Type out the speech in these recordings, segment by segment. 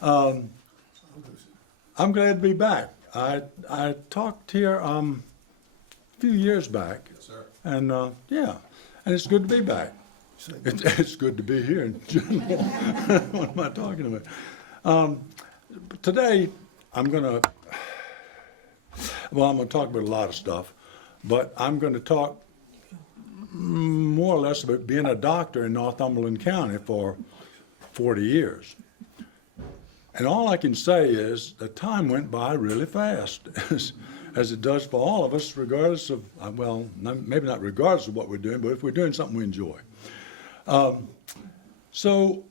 Um, I'm glad to be back. I talked here a few years back, Yes, sir. and yeah, and it's good to be back. It's good to be here in general. What am I talking about? Today, I'm gonna talk about a lot of stuff, but I'm gonna talk more or less about being a doctor in Northumberland County for 40 years. And all I can say is that time went by really fast, as it does for all of us, regardless of, maybe not regardless of what we're doing, but if we're doing something we enjoy. So,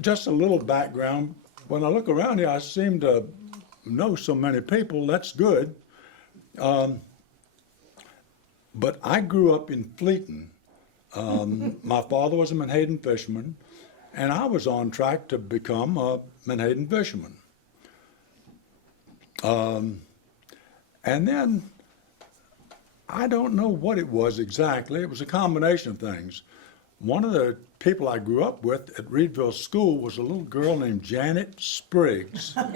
just a little background. When I look around here, I seem to know so many people. That's good. But I grew up in Fleeton. My father was a Menhaden fisherman, and I was on track to become a Menhaden fisherman. And then, I don't know what it was exactly. It was a combination of things. One of the people I grew up with at Reedville School was a little girl named Janet Spriggs. And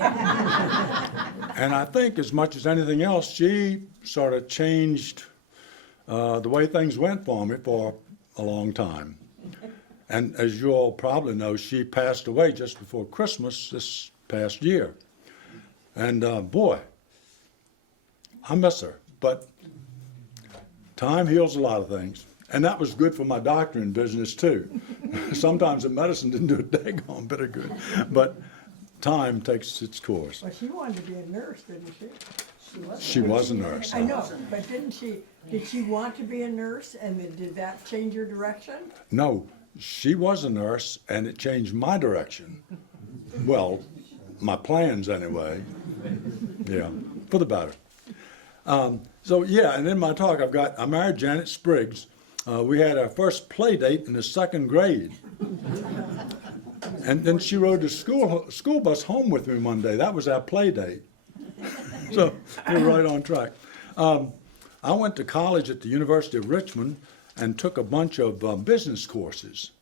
I think as much as anything else, she sort of changed the way things went for me for a long time. And as you all probably know, she passed away just before Christmas this past year. And boy, I miss her. But time heals a lot of things. And that was good for my doctoring business too. Sometimes the medicine didn't do a daggone bit of good. But time takes its course. Well, she wanted to be a nurse, didn't she? She was a nurse. I know, but did she want to be a nurse, and did that change your direction? No, she was a nurse, and it changed my direction. Well, my plans anyway. Yeah, for the better. So yeah, and in my talk, I married Janet Spriggs. We had our first play date in the second grade. And then she rode the school bus home with me one day. That was our play date. So we're right on track. I went to college at the University of Richmond and took a bunch of business courses.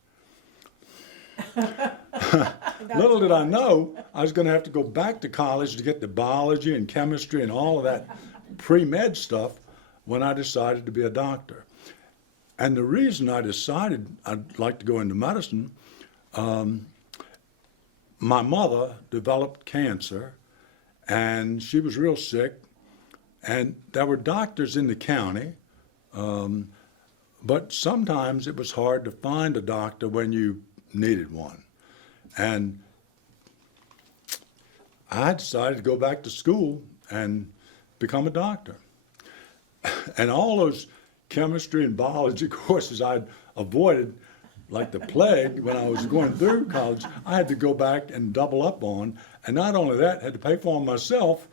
Little did I know I was going to have to go back to college to get the biology and chemistry and all of that pre-med stuff when I decided to be a doctor. And the reason I decided I'd like to go into medicine, my mother developed cancer, and she was real sick, and there were doctors in the county, but sometimes it was hard to find a doctor when you needed one. And I decided to go back to school and become a doctor. And all those chemistry and biology courses I'd avoided like the plague when I was going through college, I had to go back and double up on. And not only that, had to pay for them myself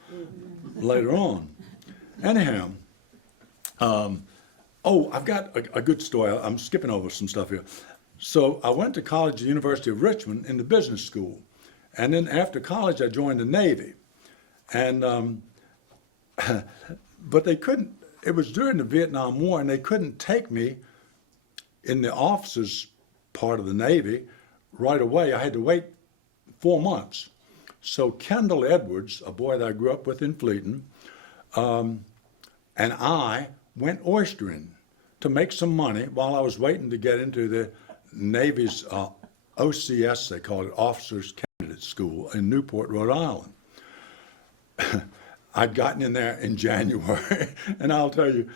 later on. Anyhow, I've got a good story. I'm skipping over some stuff here. So I went to college at the University of Richmond in the business school. And then after college, I joined the Navy. And, but they couldn't, it was during the Vietnam War, and they couldn't take me in the officers' part of the Navy right away. I had to wait 4 months. So Kendall Edwards, a boy that I grew up with in Fleeton, and I went oystering to make some money while I was waiting to get into the Navy's OCS, they call it, Officers Candidate School in Newport, Rhode Island. I'd gotten in there in January, and I'll tell you,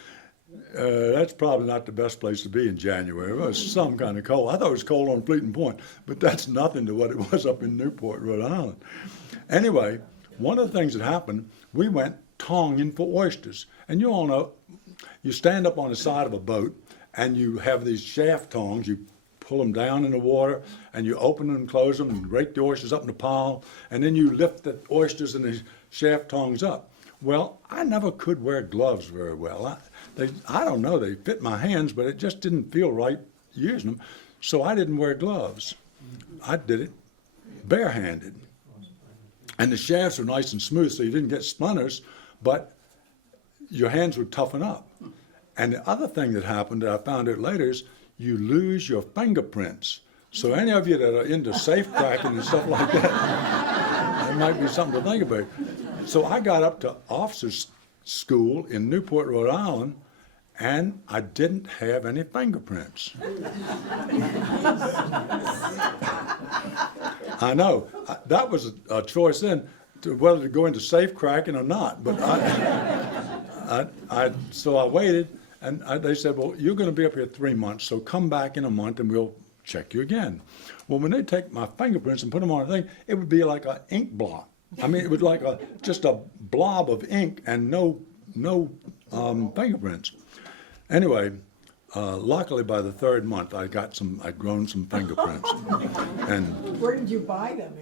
that's probably not the best place to be in January. It was some kind of cold. I thought it was cold on Fleeting Point, but that's nothing to what it was up in Newport, Rhode Island. Anyway, one of the things that happened, we went tonging for oysters. And you all know, you stand up on the side of a boat, and you have these shaft tongs. You pull them down in the water, and you open them and close them and rake the oysters up in the pile, and then you lift the oysters and the shaft tongs up. Well, I never could wear gloves very well. I don't know, they fit my hands, but it just didn't feel right using them, so I didn't wear gloves. I did it barehanded. And the shafts were nice and smooth, so you didn't get splinters, but your hands would toughen up. And the other thing that happened that I found out later is you lose your fingerprints. So any of you that are into safe cracking and stuff like that, that might be something to think about. So I got up to officers' school in Newport, Rhode Island, and I didn't have any fingerprints. I know. That was a choice then, to whether to go into safe cracking or not. But so I waited, and they said, well, you're going to be up here 3 months, so come back in a month and we'll check you again. Well, when they take my fingerprints and put them on a thing, it would be like an ink blot. I mean, it was like just a blob of ink and no fingerprints. Anyway, luckily by the 3rd month, I'd grown some fingerprints. And Where did you buy them?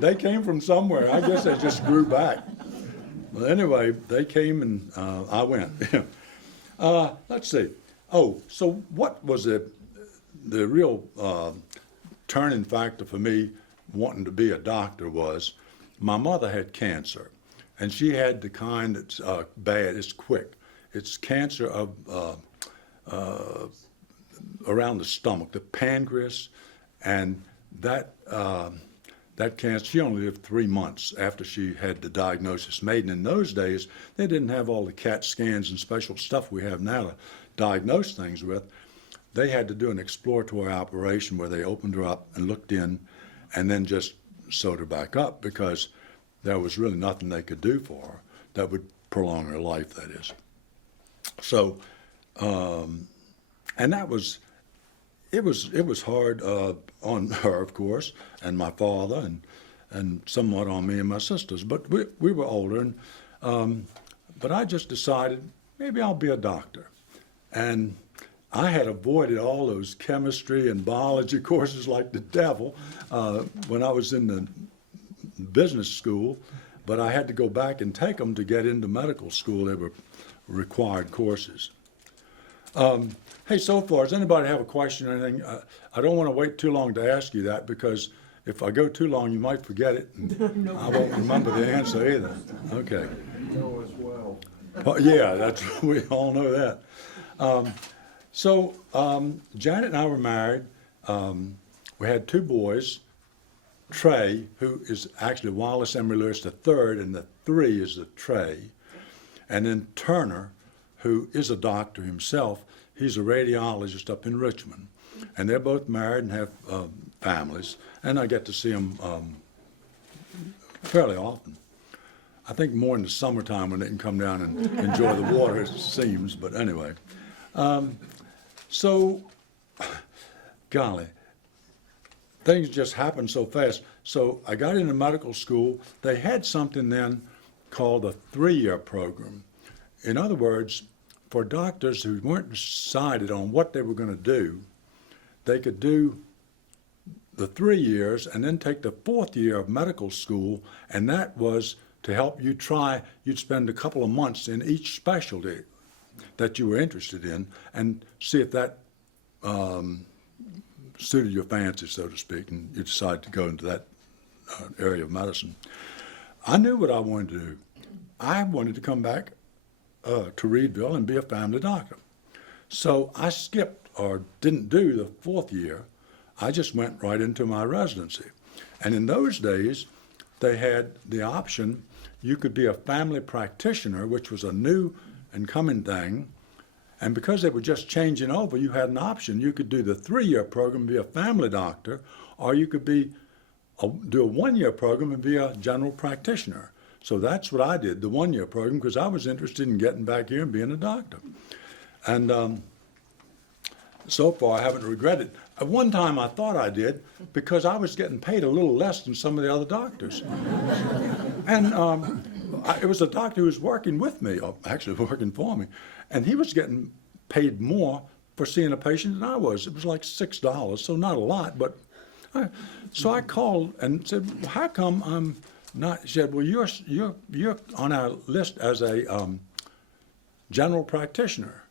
they came from somewhere. I guess they just grew back. Well, anyway, they came and I went. Let's see. Oh, so what was the real turning factor for me wanting to be a doctor was my mother had cancer, and she had the kind that's bad. It's quick. It's cancer of around the stomach, the pancreas, and that cancer. She only lived 3 months after she had the diagnosis made. And in those days, they didn't have all the CAT scans and special stuff we have now to diagnose things with. They had to do an exploratory operation where they opened her up and looked in, and then just sewed her back up, because there was really nothing they could do for her that would prolong her life, that is. So, and it was hard on her, of course, and my father, and somewhat on me and my sisters. But we were older, and but I just decided maybe I'll be a doctor. And I had avoided all those chemistry and biology courses like the devil when I was in the business school, but I had to go back and take them to get into medical school. They were required courses. Hey, so far, does anybody have a question or anything? I don't want to wait too long to ask you that, because if I go too long, you might forget it, and I won't remember the answer either. Okay. You know as well. Yeah, we all know that. So Janet and I were married. We had 2 boys. Trey, who is actually Wallace Emery Lewis III, and the 3 is the Trey. And then Turner, who is a doctor himself. He's a radiologist up in Richmond. And they're both married and have families. And I get to see them fairly often. I think more in the summertime when they can come down and enjoy the water, it seems. But anyway. So, golly, things just happen so fast. So I got into medical school. They had something then called a 3-year program. In other words, for doctors who weren't decided on what they were going to do, they could do the 3 years and then take the 4th year of medical school, and that was to help you try. You'd spend a couple of months in each specialty that you were interested in and see if that suited your fancy, so to speak, and you decided to go into that area of medicine. I knew what I wanted to do. I wanted to come back to Reedville and be a family doctor. So I skipped, or didn't do, the 4th year. I just went right into my residency. And in those days, they had the option, you could be a family practitioner, which was a new and coming thing. And because they were just changing over, you had an option. You could do the 3-year program and be a family doctor, or you could do a 1-year program and be a general practitioner. So that's what I did, the 1-year program, because I was interested in getting back here and being a doctor. And so far, I haven't regretted. At one time, I thought I did, because I was getting paid a little less than some of the other doctors. And it was a doctor who was working with me, or actually working for me, and he was getting paid more for seeing a patient than I was. It was like $6, so not a lot, but so I called and said, well, how come I'm not? He said, well, you're on our list as a general practitioner.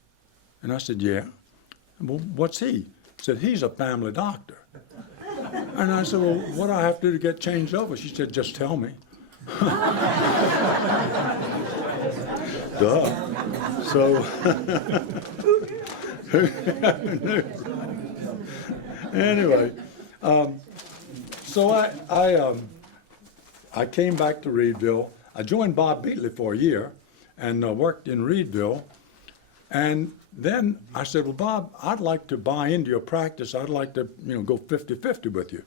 And I said, yeah. Well, what's he? He said, he's a family doctor. And I said, well, what do I have to do to get changed over? She said, just tell me. Duh. So, Anyway, so I came back to Reedville. I joined Bob Beatley for a year and worked in Reedville. And then I said, well, Bob, I'd like to buy into your practice. I'd like to, go 50-50 with you.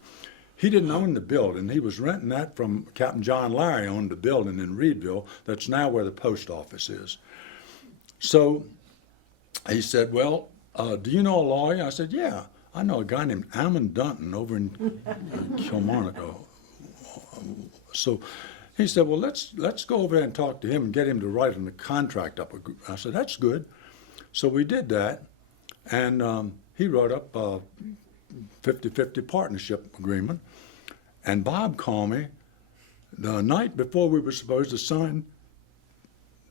He didn't own the building. He was renting that from Captain John Larry, owned the building in Reedville. That's now where the post office is. So he said, well, do you know a lawyer? I said, yeah, I know a guy named Ammon Dunton over in Kilmarnock. So he said, well, let's go over there and talk to him and get him to write the contract up. I said, that's good. So we did that, and he wrote up a 50-50 partnership agreement. And Bob called me the night before we were supposed to sign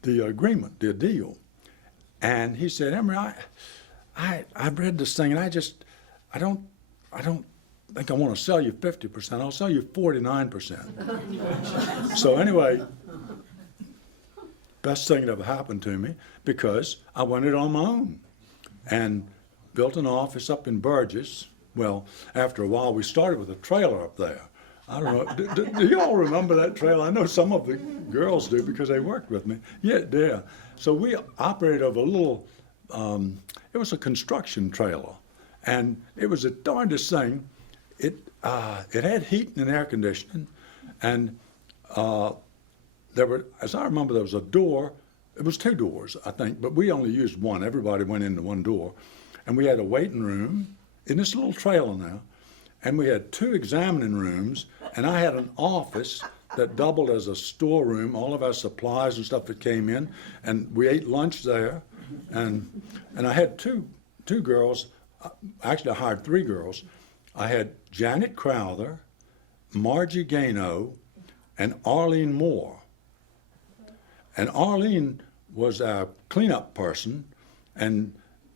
the agreement, the deal. And he said, Emery, I've read this thing, and I don't think I want to sell you 50%. I'll sell you 49%. So anyway, best thing that ever happened to me, because I went it on my own and built an office up in Burgess. Well, after a while, we started with a trailer up there. I don't know. Do you all remember that trailer? I know some of the girls do because they worked with me. Yeah. So we operated over a little, it was a construction trailer. And it was the darndest thing. It had heat and air conditioning. And there were, as I remember, there was a door. It was 2 doors, I think, but we only used one. Everybody went into one door. And we had a waiting room in this little trailer now. And we had 2 examining rooms, and I had an office that doubled as a storeroom, all of our supplies and stuff that came in, and we ate lunch there. And I had two girls, actually I hired 3 girls. I had Janet Crowther, Margie Gano, and Arlene Moore. And Arlene was our cleanup person, and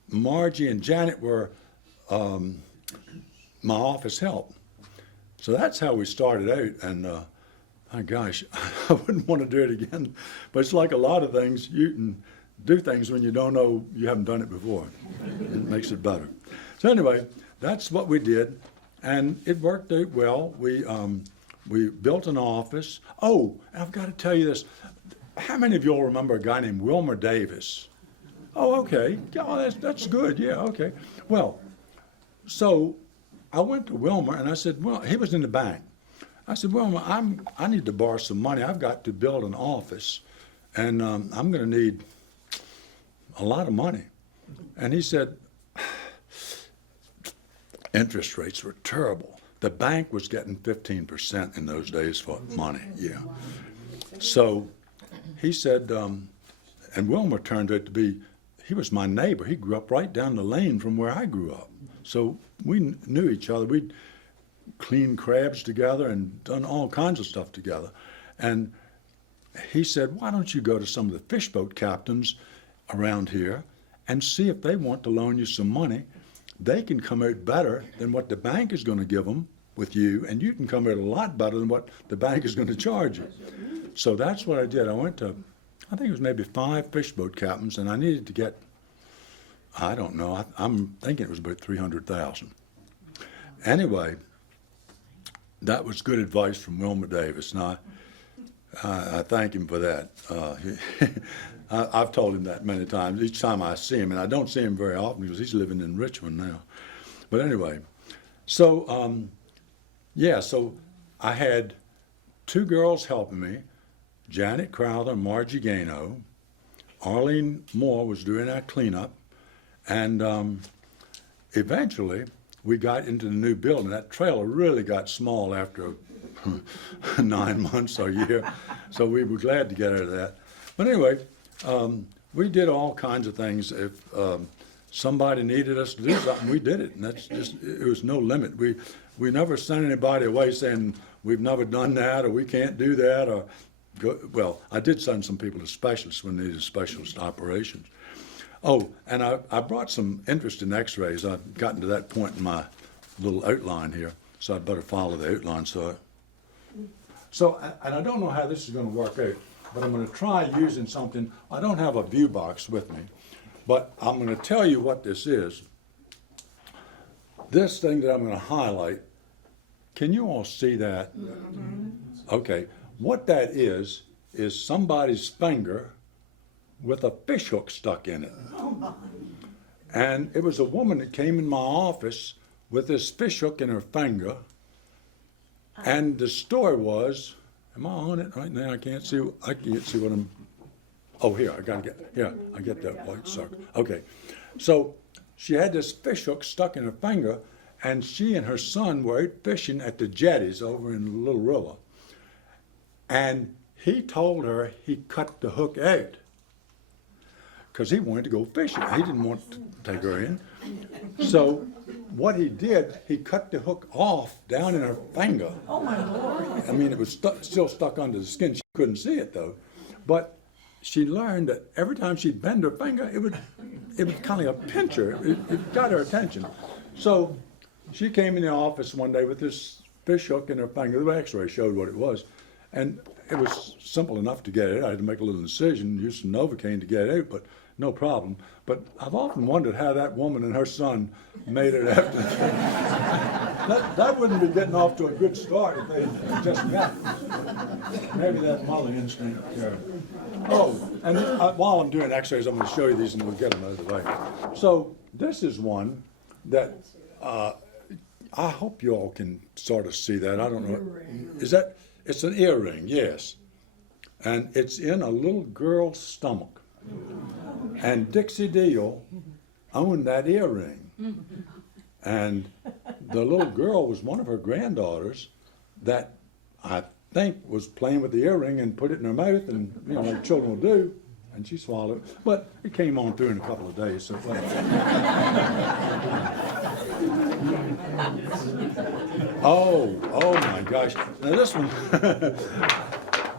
Margie and Janet were my office help. So that's how we started out, and my gosh, I wouldn't want to do it again, but it's like a lot of things, you can do things when you don't know, you haven't done it before. It makes it better. So anyway, that's what we did, and it worked out well. We built an office. Oh, I've got to tell you this. How many of you all remember a guy named Wilmer Davis? Oh, okay. Oh, that's good. Yeah, okay. Well, so I went to Wilmer and I said, well, he was in the bank. I said, Wilmer, I need to borrow some money. I've got to build an office, and I'm going to need a lot of money. And he said, interest rates were terrible. The bank was getting 15% in those days for money. Yeah. So he said, and Wilmer turned out to be, he was my neighbor. He grew up right down the lane from where I grew up. So we knew each other. We'd cleaned crabs together and done all kinds of stuff together. And he said, why don't you go to some of the fish boat captains around here and see if they want to loan you some money. They can come out better than what the bank is going to give them with you, and you can come out a lot better than what the bank is going to charge you. So that's what I did. I went to, I think it was maybe 5 fish boat captains, and I needed to get, I don't know, I'm thinking it was about $300,000. Anyway, that was good advice from Wilmer Davis. Now, I thank him for that. I've told him that many times, each time I see him, and I don't see him very often because he's living in Richmond now. But anyway, so, so I had 2 girls helping me, Janet Crowther and Margie Gano. Arlene Moore was doing our cleanup, and eventually we got into the new building. That trailer really got small after 9 months or a year, so we were glad to get out of that. But anyway, we did all kinds of things. If somebody needed us to do something, we did it, and that's just, it was no limit. We never sent anybody away saying we've never done that or we can't do that, or well, I did send some people to specialists when they needed specialist operations. Oh, and I brought some interest in x-rays. I've gotten to that point in my little outline here, so I'd better follow the outline. So, and I don't know how this is going to work out, but I'm going to try using something. I don't have a view box with me, but I'm going to tell you what this is. this thing that I'm going to highlight, can you all see that? Okay, what that is somebody's finger with a fish hook stuck in it. And it was a woman that came in my office with this fish hook in her finger. And the story was, am I on it right now? I can't see what I'm, oh, here, I get that white circle. Okay, so she had this fish hook stuck in her finger, and she and her son were out fishing at the jetties over in the Little River. And he told her he cut the hook out because he wanted to go fishing. He didn't want to take her in. So what he did, he cut the hook off down in her finger. Oh, my Lord. I mean, it was still stuck under the skin. She couldn't see it, though. But she learned that every time she'd bend her finger, it would kind of a pincher. It got her attention. So she came in the office one day with this fish hook in her finger. The x-ray showed what it was. And it was simple enough to get it out. I had to make a little incision, use some Novocaine to get it out, but no problem. But I've often wondered how that woman and her son made it after. that wouldn't be getting off to a good start if they just met. Maybe that mother instinct. Oh, and while I'm doing x-rays, I'm going to show you these and we'll get them out of the way. So this is one that I hope you all can sort of see that. I don't know. Is that? It's an earring, yes. And it's in a little girl's stomach. And Dixie Deal owned that earring. And the little girl was one of her granddaughters that I think was playing with the earring and put it in her mouth, and you know, like children will do, and she swallowed it. But it came on through in a couple of days. So oh my gosh. Now this one,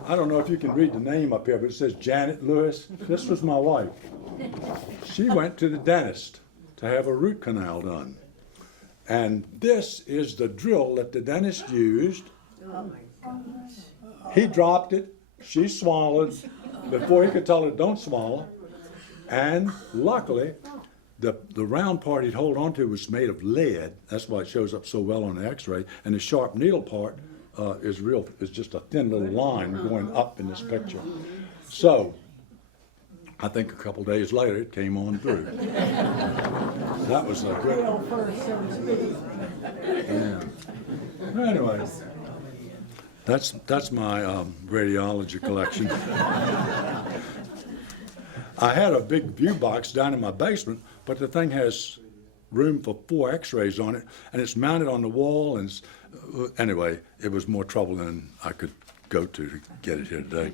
I don't know if you can read the name up here, but it says Janet Lewis. This was my wife. She went to the dentist to have a root canal done. And this is the drill that the dentist used. Oh, my gosh. He dropped it. She swallowed before he could tell her don't swallow. And luckily, the round part he'd hold on to was made of lead. That's why it shows up so well on the x-ray. And the sharp needle part is just a thin little line going up in this picture. So I think a couple days later it came on through. That was a good. Real first, so to speak. Yeah. Anyway, that's my radiology collection. I had a big view box down in my basement, but the thing has room for 4 x-rays on it, and it's mounted on the wall, and anyway, it was more trouble than I could go to get it here today.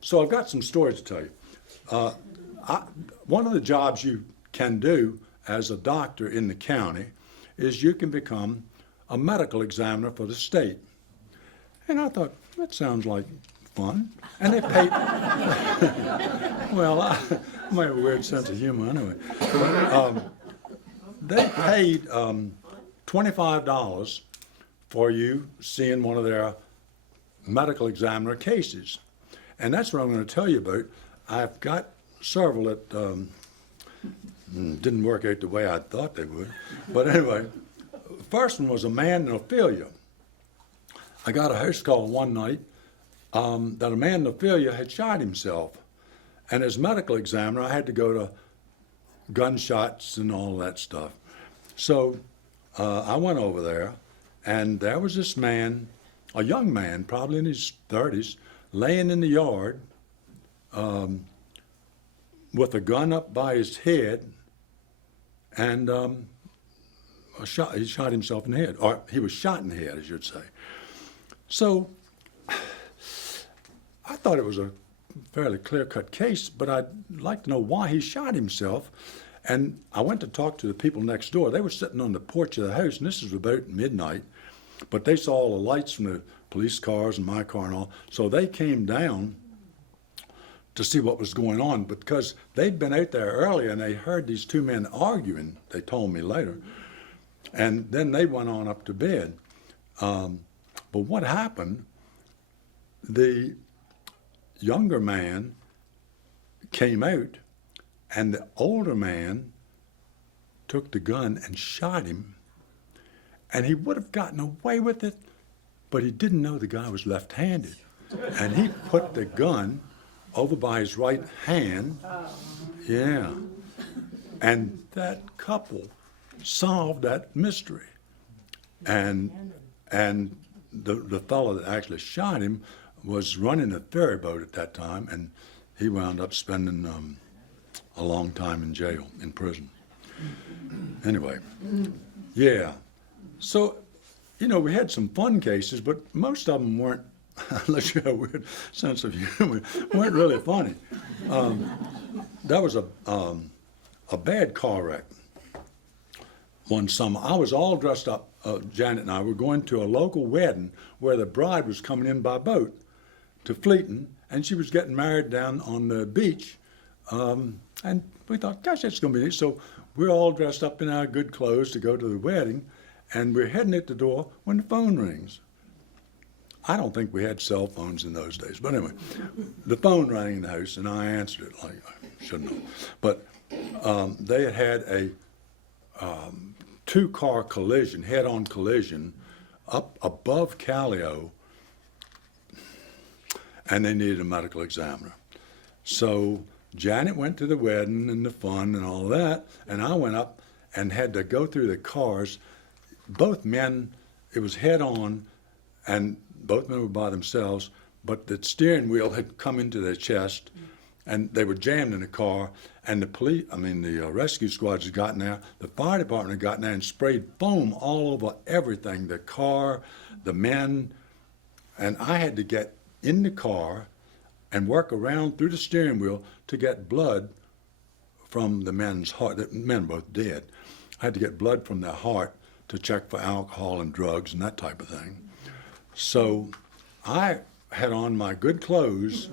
So I've got some stories to tell you. One of the jobs you can do as a doctor in the county is you can become a medical examiner for the state. And I thought, that sounds like fun. And they paid, well, I have a weird sense of humor anyway. They paid $25 for you seeing one of their medical examiner cases. And that's what I'm going to tell you about. I've got several that didn't work out the way I thought they would. But anyway, the first one was a man in Ophelia. I got a house call one night that a man in Ophelia had shot himself. And as medical examiner, I had to go to gunshots and all that stuff. So I went over there, and there was this man, a young man, probably in his 30s, laying in the yard with a gun up by his head, and he shot himself in the head, or he was shot in the head, I should say. So I thought it was a fairly clear-cut case, but I'd like to know why he shot himself. And I went to talk to the people next door. They were sitting on the porch of the house, and this was about midnight, but they saw all the lights from the police cars and my car and all, so they came down to see what was going on, because they'd been out there earlier and they heard these two men arguing, they told me later, and then they went on up to bed. But what happened, the younger man came out, and the older man took the gun and shot him, and he would have gotten away with it, but he didn't know the guy was left-handed. And he put the gun over by his right hand. Yeah. And that couple solved that mystery. And the fellow that actually shot him was running a ferry boat at that time, and he wound up spending a long time in jail, in prison. Anyway, yeah. So, we had some fun cases, but most of them weren't, unless you have a weird sense of humor, weren't really funny. That was a bad car wreck one summer. I was all dressed up, Janet and I were going to a local wedding where the bride was coming in by boat to Fleeton, and she was getting married down on the beach. And we thought, gosh, that's going to be neat. So we're all dressed up in our good clothes to go to the wedding, and we're heading at the door when the phone rings. I don't think we had cell phones in those days, but anyway, the phone rang in the house, and I answered it like I shouldn't have. But they had had a two-car collision, head-on collision, up above Callio, and they needed a medical examiner. So Janet went to the wedding and the fun and all that, and I went up and had to go through the cars. Both men, it was head-on, and both men were by themselves, but the steering wheel had come into their chest, and they were jammed in the car, and the rescue squads had gotten there, the fire department had gotten there and sprayed foam all over everything, the car, the men, and I had to get in the car and work around through the steering wheel to get blood from the men's heart. The men were both dead. I had to get blood from their heart to check for alcohol and drugs and that type of thing. So I had on my good clothes,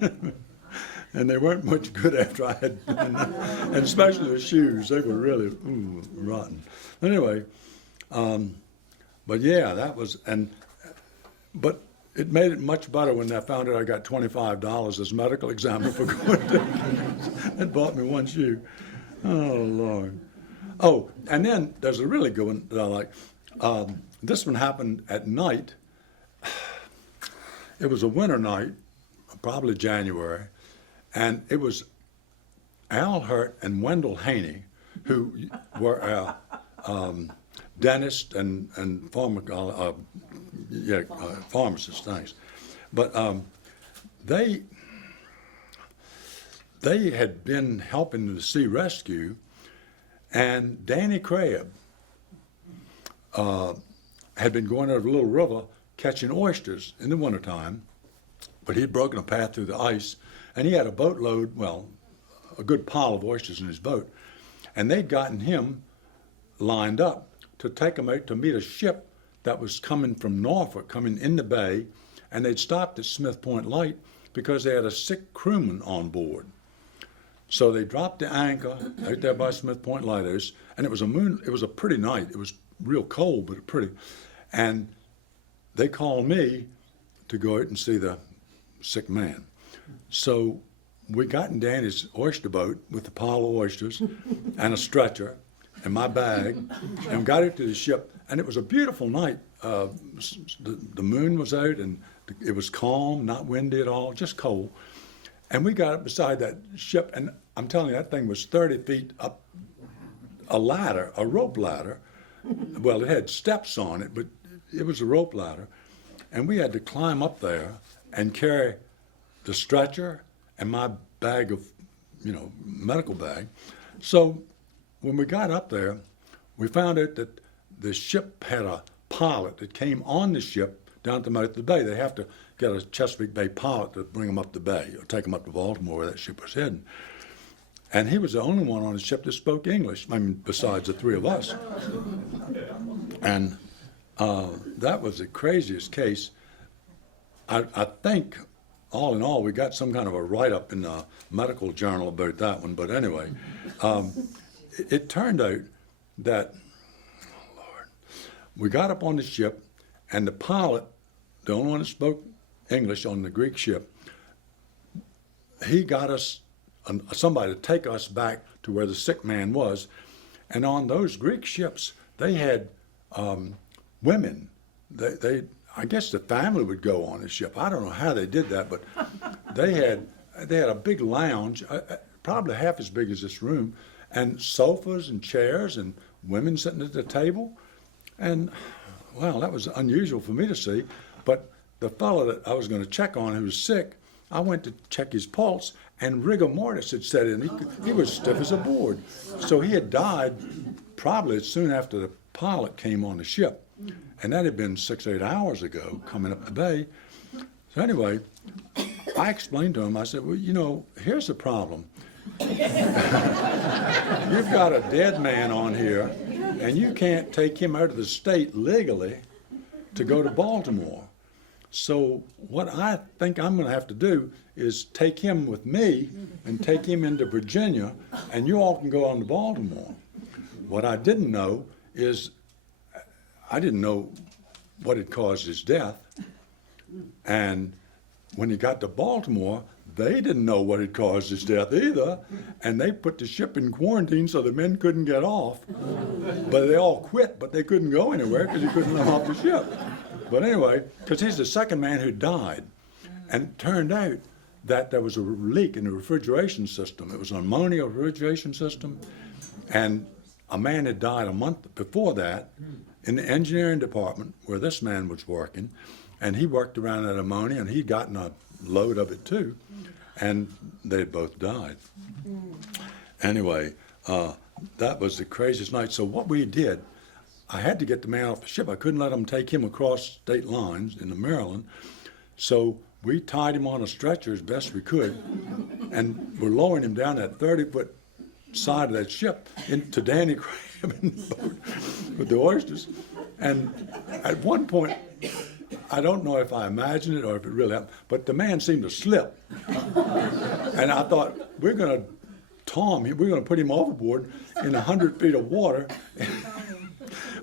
and they weren't much good after I had been in them, and especially the shoes. They were really rotten. Anyway, but yeah, that was, but it made it much better when I found out I got $25 as medical examiner for going to it bought me one shoe. Oh, Lord. Oh, and then there's a really good one that I like. This one happened at night. It was a winter night, probably January, and it was Al Hurt and Wendell Haney, who were dentist and pharmacist, thanks. But they had been helping the sea rescue, and Danny Crabb had been going over the little river catching oysters in the wintertime, but he'd broken a path through the ice, and he had a boatload, well, a good pile of oysters in his boat, and they'd gotten him lined up to take him out to meet a ship that was coming from Norfolk, coming in the bay, and they'd stopped at Smith Point Light because they had a sick crewman on board. So they dropped the anchor out there by Smith Point Lighthouse, and it was a pretty night. It was real cold, but pretty. And they called me to go out and see the sick man. So we got in Danny's oyster boat with a pile of oysters and a stretcher and my bag, and got out to the ship. And it was a beautiful night. The moon was out, and it was calm, not windy at all, just cold. And we got up beside that ship, and I'm telling you, that thing was 30 feet up a ladder, a rope ladder. Well, it had steps on it, but it was a rope ladder. And we had to climb up there and carry the stretcher and my bag of, medical bag. So when we got up there, we found out that the ship had a pilot that came on the ship down at the mouth of the bay. They have to get a Chesapeake Bay pilot to bring them up the bay or take them up to Baltimore where that ship was heading. And he was the only one on the ship that spoke English, besides the three of us. And that was the craziest case. I think, all in all, we got some kind of a write-up in the medical journal about that one. But anyway, it turned out that, we got up on the ship, and the pilot, the only one that spoke English on the Greek ship, he got us somebody to take us back to where the sick man was. And on those Greek ships, they had women. I guess the family would go on the ship. I don't know how they did that, but they had a big lounge, probably half as big as this room, and sofas and chairs and women sitting at the table. And, well, that was unusual for me to see. But the fellow that I was going to check on who was sick, I went to check his pulse, and rigor mortis had set in. He was stiff as a board. So he had died probably soon after the pilot came on the ship. And that had been 6 or 8 hours ago, coming up the bay. So anyway, I explained to him, I said, well, you know, here's the problem. You've got a dead man on here, and you can't take him out of the state legally to go to Baltimore. So what I think I'm going to have to do is take him with me and take him into Virginia, and you all can go on to Baltimore. What I didn't know is I didn't know what had caused his death. And when he got to Baltimore, they didn't know what had caused his death either. And they put the ship in quarantine so the men couldn't get off. But they all quit, but they couldn't go anywhere because he couldn't let them off the ship. But anyway, because he's the second man who died. And it turned out that there was a leak in the refrigeration system. It was an ammonia refrigeration system. And a man had died a month before that in the engineering department where this man was working. And he worked around that ammonia, and he'd gotten a load of it too. And they both died. Anyway, that was the craziest night. So what we did, I had to get the man off the ship. I couldn't let them take him across state lines into Maryland. So we tied him on a stretcher as best we could, and we're lowering him down that 30-foot side of that ship into Danny Crab in the boat with the oysters. And at one point, I don't know if I imagined it or if it really happened, but the man seemed to slip. And I thought, we're going to we're going to put him overboard in 100 feet of water.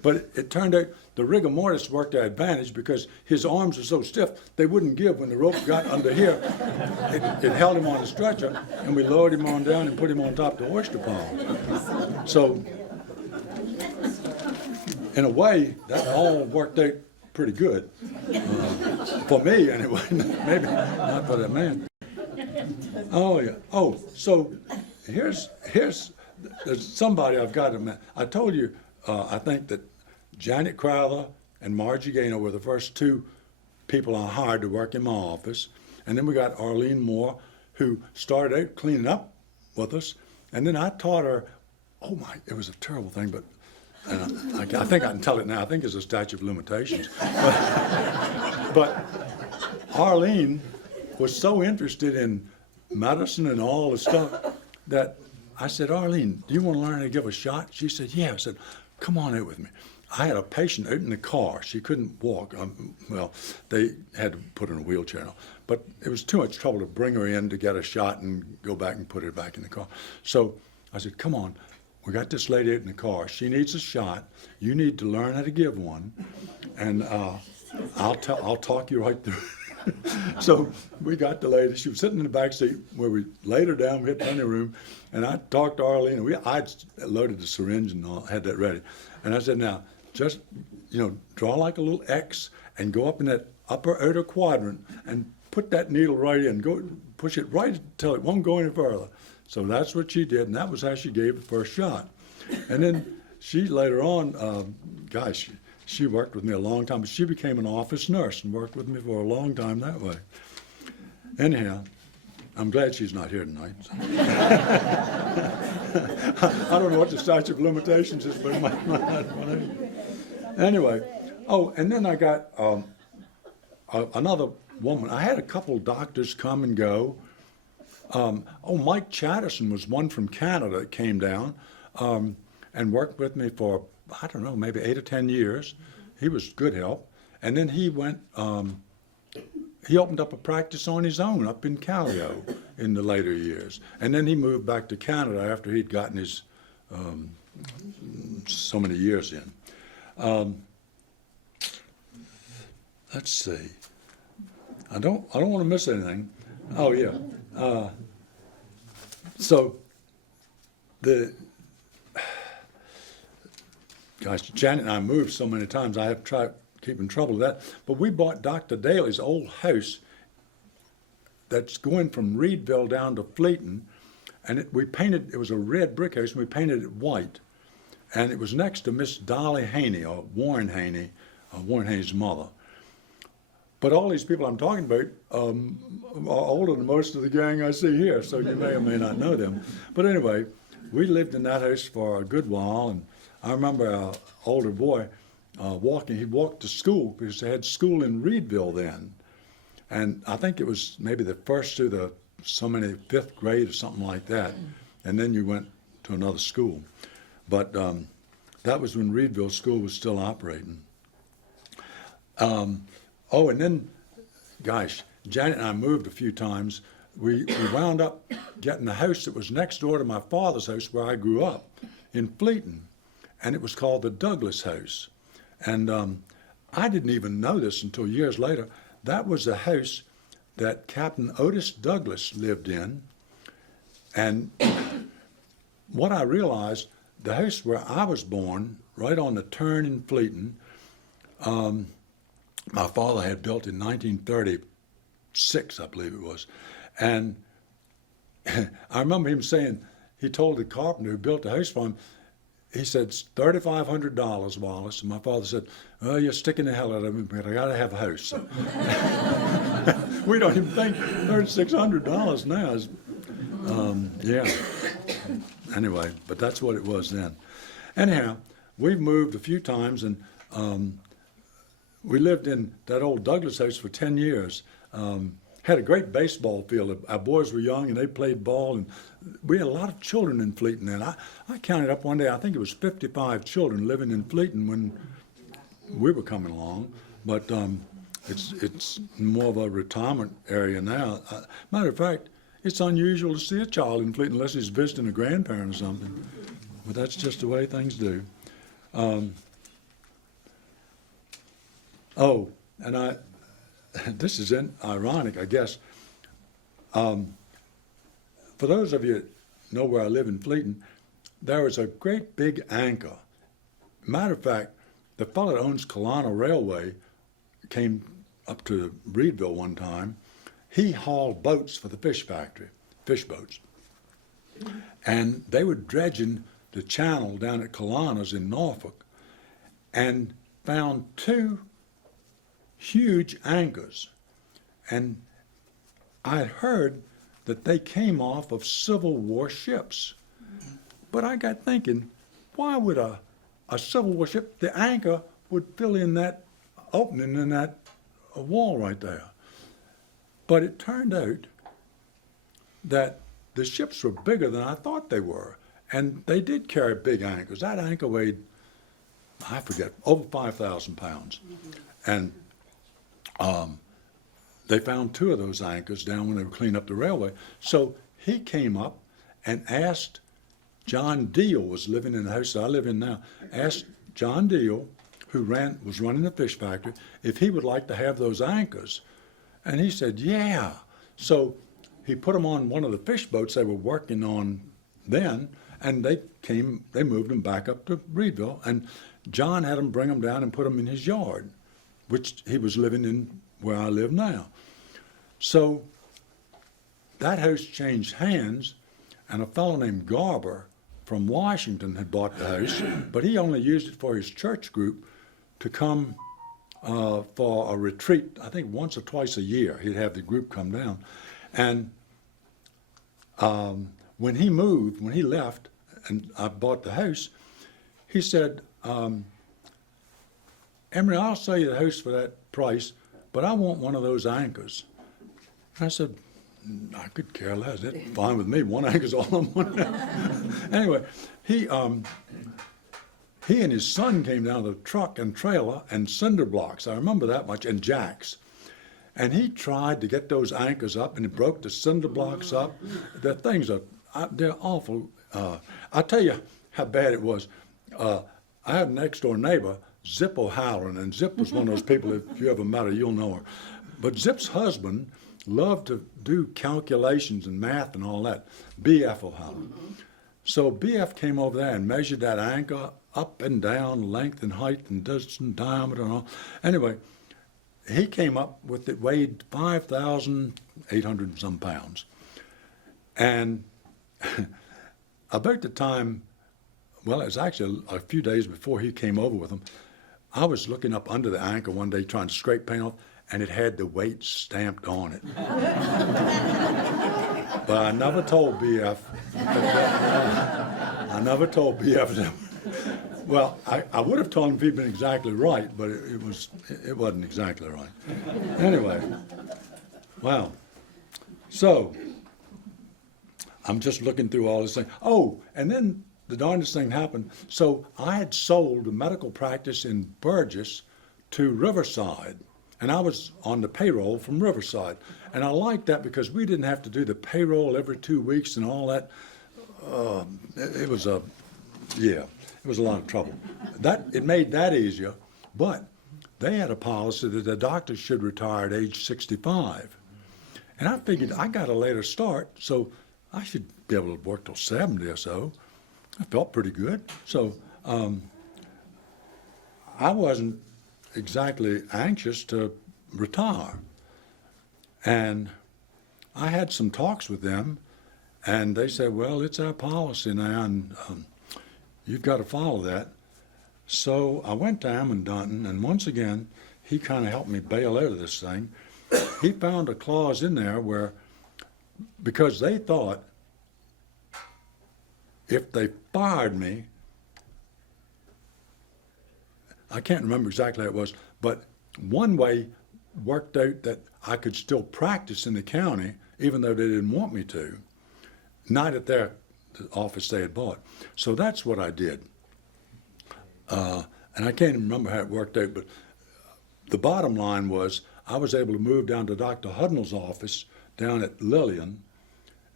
But it turned out the rigor mortis worked to advantage because his arms were so stiff, they wouldn't give when the rope got under here. It held him on a stretcher, and we lowered him on down and put him on top of the oyster pile. So, in a way, that all worked out pretty good. For me, anyway. Maybe not for that man. Oh, yeah. Oh, so here's there's somebody I've got to mention. I told you, I think that Janet Crowther and Margie Gaynor were the first two people I hired to work in my office. And then we got Arlene Moore, who started out cleaning up with us. And then I taught her, it was a terrible thing, but I think I can tell it now. I think it's a statute of limitations. But Arlene was so interested in medicine and all the stuff that I said, Arlene, do you want to learn how to give a shot? She said, yeah. I said, come on out with me. I had a patient out in the car. She couldn't walk. They had to put her in a wheelchair now. But it was too much trouble to bring her in to get a shot and go back and put her back in the car. So I said, come on. We got this lady out in the car. She needs a shot. You need to learn how to give one. And I'll talk you right through. So we got the lady. She was sitting in the back seat where we laid her down. We had plenty of room. And I talked to Arlene. And I'd loaded the syringe and all, had that ready. And I said, now, just, draw like a little X and go up in that upper outer quadrant and put that needle right in. Go push it right until it won't go any further. So that's what she did, and that was how she gave the first shot. And then she later on, she worked with me a long time, but she became an office nurse and worked with me for a long time that way. Anyhow, I'm glad she's not here tonight. I don't know what the statute of limitations is, but it might not. Anyway, and then I got another woman. I had a couple doctors come and go. Mike Chatterson was one from Canada that came down and worked with me for, I don't know, maybe 8 or 10 years. He was good help. And then he went, he opened up a practice on his own up in Callio in the later years. And then he moved back to Canada after he'd gotten his so many years in. Let's see. I don't want to miss anything. Oh, yeah. So the gosh, Janet and I moved so many times. I have tried keeping trouble with that. But we bought Dr. Daly's old house that's going from Reedville down to Fleeton, and we painted. It was a red brick house, and we painted it white. And it was next to Miss Dolly Haney, or Warren Haney, Warren Haney's mother. But all these people I'm talking about are older than most of the gang I see here, so you may or may not know them. But anyway, we lived in that house for a good while, and I remember our older boy walking. He walked to school because they had school in Reedville then. And I think it was maybe the first to the fifth grade or something like that. And then you went to another school. But that was when Reedville School was still operating. And then, gosh, Janet and I moved a few times. We wound up getting a house that was next door to my father's house where I grew up in Fleeton. And it was called the Douglas House. And I didn't even know this until years later. That was the house that Captain Otis Douglas lived in. And what I realized, the house where I was born, right on the turn in Fleeton, my father had built in 1936, I believe it was. And I remember him saying, he told the carpenter who built the house for him, he said, it's $3,500, Wallace. And my father said, oh, you're sticking the hell out of me, but I got to have a house. So we don't even think $3,600 now is, yeah. Anyway, but that's what it was then. Anyhow, we've moved a few times, and we lived in that old Douglas house for 10 years. Had a great baseball field. Our boys were young, and they played ball, and we had a lot of children in Fleeton. And I counted up one day, I think it was 55 children living in Fleeton when we were coming along. But it's more of a retirement area now. Matter of fact, it's unusual to see a child in Fleeton unless he's visiting a grandparent or something. But that's just the way things do. And this is ironic, I guess. For those of you that know where I live in Fleeton, there is a great big anchor. Matter of fact, the fellow that owns Kalana Railway came up to Reedville one time. He hauled boats for the fish factory, fish boats. And they were dredging the channel down at Kalana's in Norfolk and found two huge anchors. And I heard that they came off of Civil War ships. But I got thinking, why would a Civil War ship, the anchor would fill in that opening in that wall right there. But it turned out that the ships were bigger than I thought they were. And they did carry big anchors. That anchor weighed, I forget, over 5,000 pounds. And they found two of those anchors down when they were cleaning up the railway. So he came up and asked John Deal, was living in the house that I live in now, asked John Deal, who was running the fish factory, if he would like to have those anchors. And he said, yeah. So he put them on one of the fish boats they were working on then, and they moved them back up to Reedville, and John had them bring them down and put them in his yard, which he was living in where I live now. So that house changed hands, and a fellow named Garber from Washington had bought the house, but he only used it for his church group to come for a retreat, I think once or twice a year. He'd have the group come down. And when he left, and I bought the house, he said, Emery, I'll sell you the house for that price, but I want one of those anchors. And I said, I could care less. That's fine with me. One anchor's all I want. Anyway, he and his son came down with a truck and trailer and cinder blocks. I remember that much, and jacks. And he tried to get those anchors up, and he broke the cinder blocks up. The things they're awful. I'll tell you how bad it was. I had a next door neighbor, Zip O'Halloran, and Zip was one of those people, if you ever met her, you'll know her. But Zip's husband loved to do calculations and math and all that. BF will holler. So BF came over there and measured that anchor up and down, length and height and distance and diameter and all. Anyway, he came up with it weighed 5,800 and some pounds. And about the time, well, it was actually a few days before he came over with them, I was looking up under the anchor one day trying to scrape paint off, and it had the weight stamped on it. But I never told BF. I never told BF that. Well, I would have told him if he'd been exactly right, but it wasn't exactly right. Anyway, wow. So I'm just looking through all this thing. Oh, and then the darndest thing happened. So I had sold a medical practice in Burgess to Riverside, and I was on the payroll from Riverside. And I liked that because we didn't have to do the payroll every 2 weeks and all that. It was a lot of trouble. It made that easier, but they had a policy that the doctors should retire at age 65. And I figured I got a later start, so I should be able to work till 70 or so. I felt pretty good. So I wasn't exactly anxious to retire. And I had some talks with them, and they said, well, it's our policy now, and you've got to follow that. So I went to Ammon Dunton, and once again, he kind of helped me bail out of this thing. He found a clause in there where, because they thought if they fired me, I can't remember exactly how it was, but one way worked out that I could still practice in the county, even though they didn't want me to, not at the office they had bought. So that's what I did. And I can't even remember how it worked out, but the bottom line was I was able to move down to Dr. Hudnall's office down at Lillian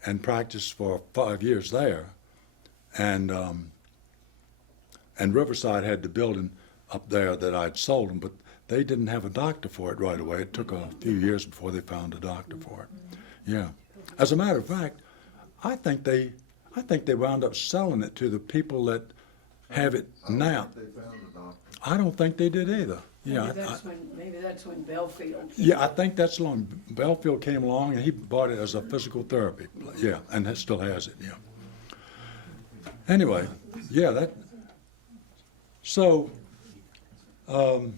and practice for 5 years there. And Riverside had the building up there that I'd sold them, but they didn't have a doctor for it right away. It took a few years before they found a doctor for it. Yeah. As a matter of fact, I think they wound up selling it to the people that have it now. I don't think they did either. Yeah, Maybe that's when Belfield. Yeah, I think that's long. Belfield came along and he bought it as a physical therapy. Yeah, and it still has it. Yeah. Anyway, yeah, that. So, oh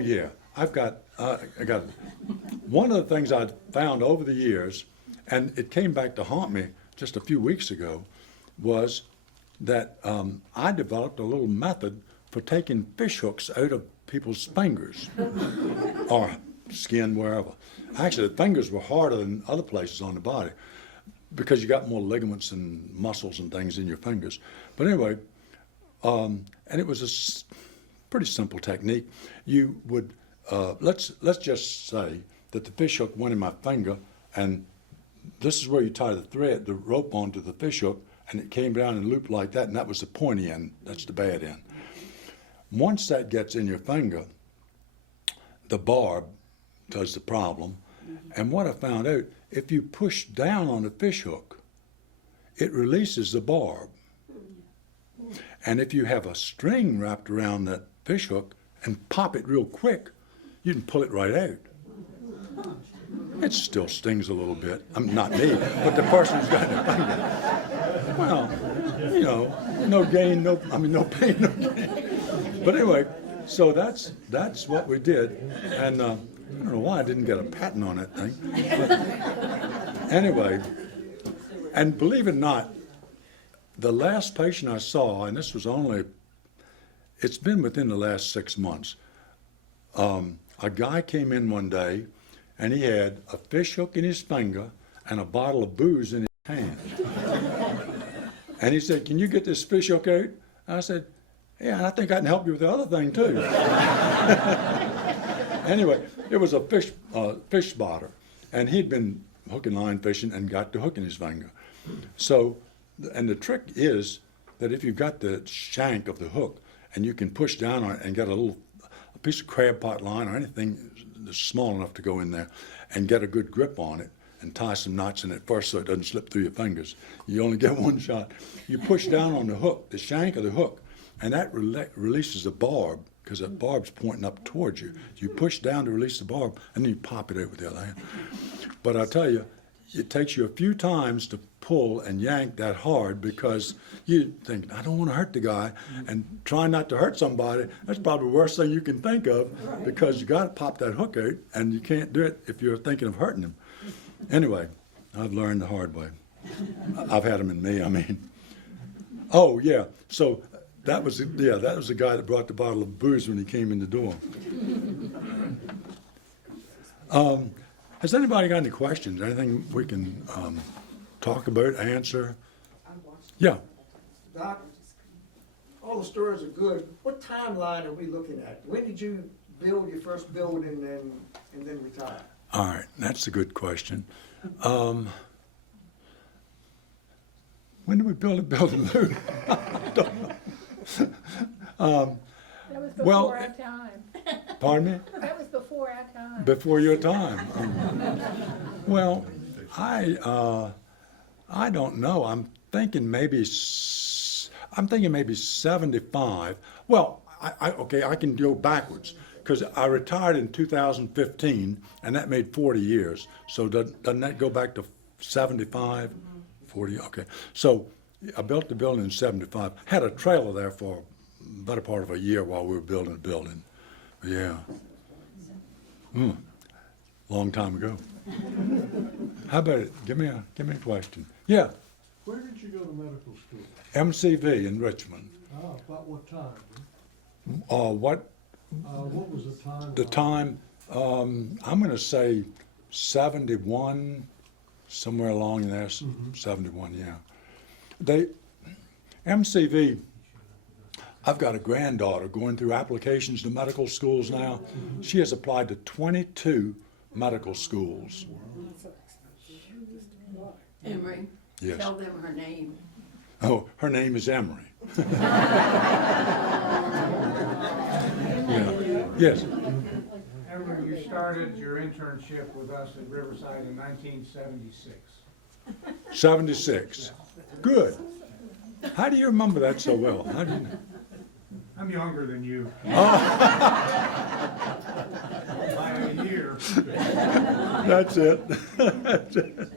yeah, I got one of the things I found over the years, and it came back to haunt me just a few weeks ago, was that I developed a little method for taking fish hooks out of people's fingers or skin, wherever. Actually, the fingers were harder than other places on the body because you got more ligaments and muscles and things in your fingers. But anyway, and it was a pretty simple technique. You would, let's just say that the fish hook went in my finger, and this is where you tie the rope onto the fish hook, and it came down and looped like that, and that was the pointy end. That's the bad end. Once that gets in your finger, the barb does the problem. And what I found out, if you push down on the fish hook, it releases the barb. And if you have a string wrapped around that fish hook and pop it real quick, you can pull it right out. It still stings a little bit. I mean, not me, but the person who's got the finger. Well, you know, no gain, no pain, no gain. But anyway, so that's what we did, and I don't know why I didn't get a patent on that thing. But anyway, and believe it or not, the last patient I saw, and this was it's been within the last 6 months. A guy came in one day, and he had a fish hook in his finger and a bottle of booze in his hand. And he said, "Can you get this fish hook out?" I said, "Yeah, I think I can help you with the other thing too." Anyway, it was a fish spotter, and he'd been hook and line fishing and got the hook in his finger. So, and the trick is that if you've got the shank of the hook and you can push down on it and get a piece of crab pot line or anything that's small enough to go in there, and get a good grip on it and tie some knots in it first so it doesn't slip through your fingers. You only get one shot. You push down on the hook, the shank of the hook, and that releases the barb, because the barb's pointing up towards you. You push down to release the barb, and then you pop it out with the other hand. But I tell you, it takes you a few times to pull and yank that hard, because you think, I don't want to hurt the guy, and trying not to hurt somebody, that's probably the worst thing you can think of, because you got to pop that hook out, and you can't do it if you're thinking of hurting him. Anyway, I've learned the hard way. I've had them in me, I mean. Oh, yeah, so that was the guy that brought the bottle of booze when he came in the door. Has anybody got any questions? Anything we can talk about, answer? Yeah. Doc, all the stories are good. What timeline are we looking at? When did you build your first building and then retire? All right, that's a good question. When did we build a building, Lou? I don't know. That was before well, our time. Pardon me? That was before our time. Before your time. Well, I don't know. I'm thinking maybe 75. Well, I can go backwards, because I retired in 2015, and that made 40 years. So doesn't that go back to 75? 40, okay. So I built the building in 75. Had a trailer there for the better part of a year while we were building the building. Yeah. Long time ago. How about it? Give me a question. Yeah. Where did you go to medical school? MCV in Richmond. About what time? What What was the time? the time? I'm going to say 71, somewhere along there. 71, yeah. MCV. I've got a granddaughter going through applications to medical schools now. She has applied to 22 medical schools. Emery, Yes. tell them her name. Oh, her name is Emery. Yeah. Yes. Emery, you started your internship with us at Riverside in 1976. 76. Good. How do you remember that so well? How do you? I'm younger than you Oh, by a year. that's it. That's it.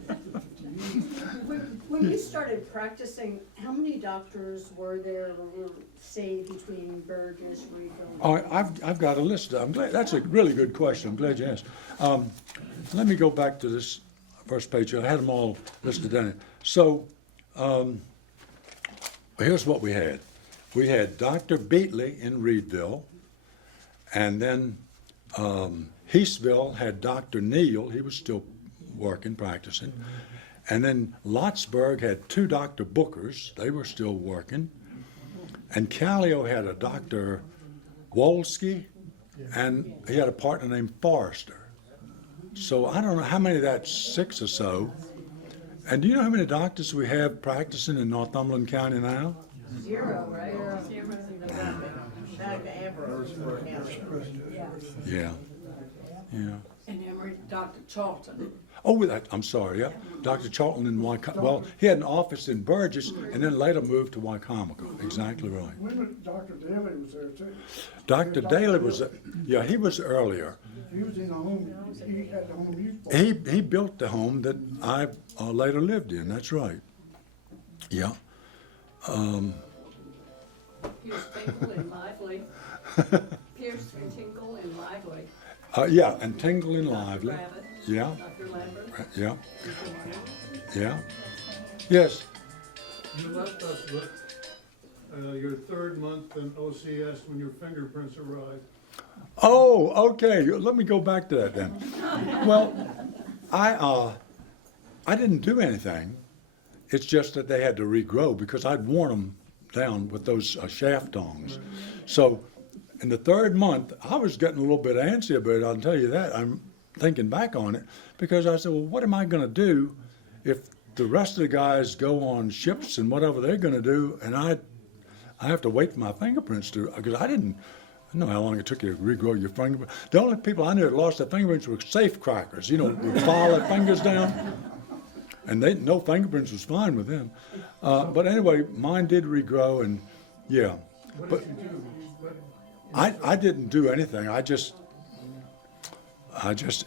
When you started practicing, how many doctors were there, say, between Burgess, Reedville? Oh, I've got a list. I'm glad. That's a really good question. I'm glad you asked. Let me go back to this first page. I had them all listed down here. So here's what we had. We had Dr. Beatley in Reedville, and then Heathville had Dr. Neal. He was still working, practicing. And then Lottsburg had 2 Dr. Bookers. They were still working. And Callio had a Dr. Wolski, and he had a partner named Forrester. So I don't know how many, that's 6 or so. And do you know how many doctors we have practicing in Northumberland County now? 0, right? Yeah. Yeah. And Emery, Dr. Charlton. Oh, I'm sorry, yeah. Dr. Charlton in Wycomico. Well, he had an office in Burgess and then later moved to Wycomico. Exactly right. When was Dr. Daly was there too? Dr. Daly was, yeah, he was earlier. He was in the home, he had the home youth. He built the home that I later lived in. That's right. Yeah. Pierce, Tinkle, and Lively. Pierce, Tinkle, and Lively. Yeah, and Tingle and Lively. Rabbit, Yeah, Dr. Lambert. yeah, Mr. yeah. Yes. You left us with your 3rd month in OCS when your fingerprints arrived. Oh, okay. Let me go back to that then. Well, I didn't do anything. It's just that they had to regrow because I'd worn them down with those shaft tongs. So in the 3rd month, I was getting a little bit antsy about it, I'll tell you that. I'm thinking back on it because I said, well, what am I going to do if the rest of the guys go on ships and whatever they're going to do, and I have to wait for my fingerprints to, because I didn't I don't know how long it took you to regrow your fingerprint. The only people I knew that lost their fingerprints were safe crackers, you know, would file their fingers down. And no fingerprints was fine with them. But anyway, mine did regrow, and yeah. What But did you do? What- I didn't do anything. I just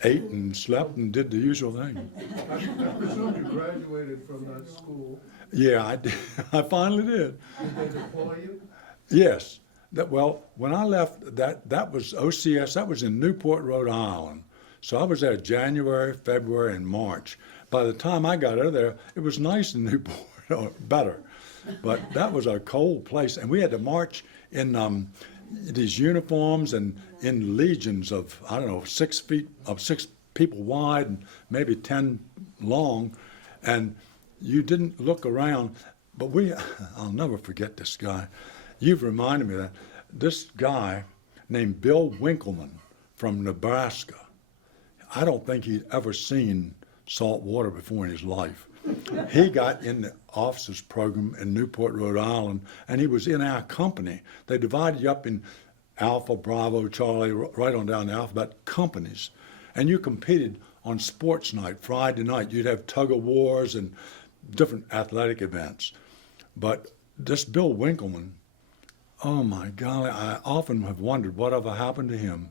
ate and slept and did the usual thing. I presume you graduated from that school. Yeah, I did. I finally did. Did they deploy you? Yes. Well, when I left, that was OCS. That was in Newport, Rhode Island. So I was there January, February, and March. By the time I got out of there, it was nice in Newport, or better. But that was a cold place, and we had to march in these uniforms and in legions of, I don't know, 6 people wide and maybe 10 long, and you didn't look around. But I'll never forget this guy. You've reminded me of that. This guy named Bill Winkleman from Nebraska, I don't think he'd ever seen salt water before in his life. He got in the officers program in Newport, Rhode Island, and he was in our company. They divided you up in Alpha, Bravo, Charlie, right on down the alphabet companies. And you competed on sports night, Friday night. You'd have tug of wars and different athletic events. But this Bill Winkleman, oh my golly, I often have wondered whatever happened to him,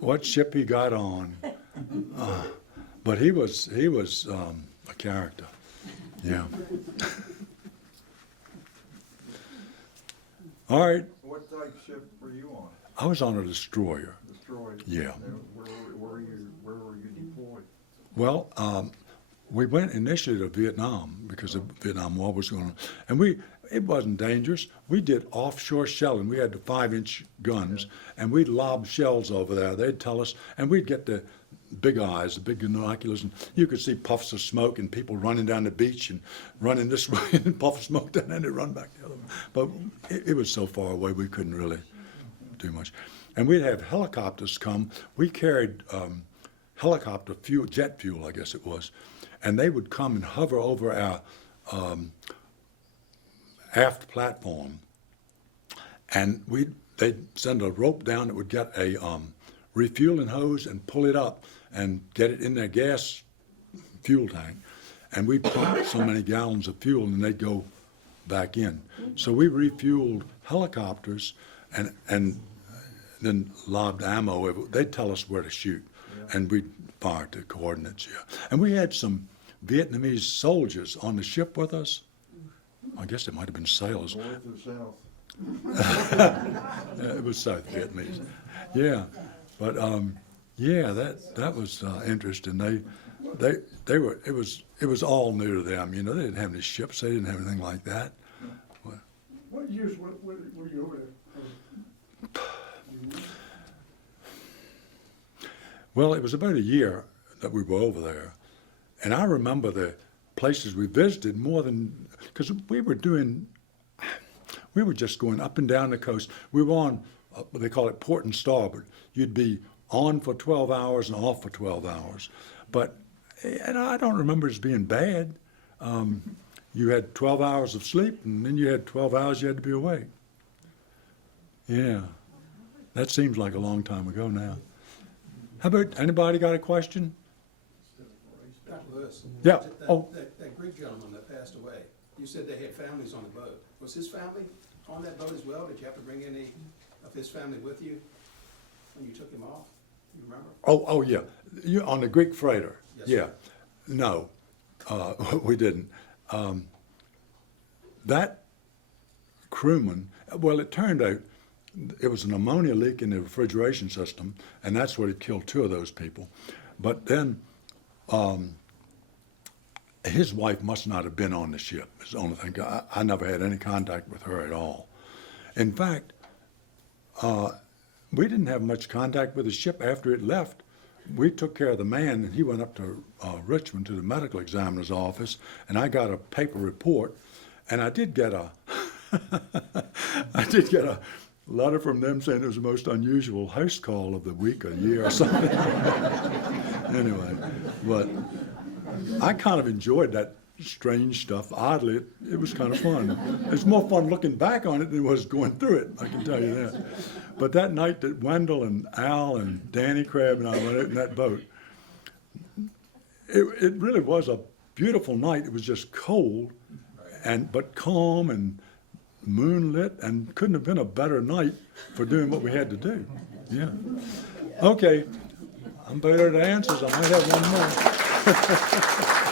what ship he got on. But he was a character, yeah. All right, What type ship were you on? I was on a destroyer. Destroyed? Yeah. And where were you deployed? Well, we went initially to Vietnam because the Vietnam War was going on, and it wasn't dangerous. We did offshore shelling. We had the 5-inch guns, and we'd lob shells over there. They'd tell us, and we'd get the big eyes, the big binoculars, and you could see puffs of smoke and people running down the beach and running this way and puff of smoke down and they'd run back the other way. But it was so far away we couldn't really do much. And we'd have helicopters come. We carried helicopter fuel, jet fuel, I guess it was, and they would come and hover over our aft platform, and they'd send a rope down that would get a refueling hose and pull it up and get it in their gas fuel tank, and we'd pump so many gallons of fuel and they'd go back in. So we refueled helicopters and then lobbed ammo. They'd tell us where to shoot, and we'd fire to coordinates, yeah. And we had some Vietnamese soldiers on the ship with us. I guess it might have been sailors. North or south? It was South Vietnamese. Yeah, but yeah, that was interesting. They were. It was all new to them. You know, they didn't have any ships. They didn't have anything like that. What years were you over there? Well, it was about a year that we were over there, and I remember the places we visited more than, because we were just going up and down the coast. We were on, they call it port and starboard. You'd be on for 12 hours and off for 12 hours. And I don't remember it as being bad. You had 12 hours of sleep, and then you had 12 hours you had to be awake. Yeah, that seems like a long time ago now. How about, anybody got a question? Dr. Lewis. Yeah. That Greek gentleman that passed away, you said they had families on the boat. Was his family on that boat as well? Did you have to bring any of his family with you when you took him off? You remember? Oh yeah. You on the Greek freighter? Yes, Yeah. sir. No, we didn't. That crewman, well, it turned out it was an ammonia leak in the refrigeration system, and that's what had killed 2 of those people. But then his wife must not have been on the ship, is the only thing. I never had any contact with her at all. In fact, we didn't have much contact with the ship after it left. We took care of the man, and he went up to Richmond to the medical examiner's office, and I got a paper report, and I did get a letter from them saying it was the most unusual house call of the week or year or something. Anyway, but I kind of enjoyed that strange stuff. Oddly, it was kind of fun. It's more fun looking back on it than it was going through it, I can tell you that. But that night that Wendell and Al and Danny Crabb and I went out in that boat, it really was a beautiful night. It was just cold, but calm and moonlit, and couldn't have been a better night for doing what we had to do. Yeah. Okay. I'm better at answers. I might have one more.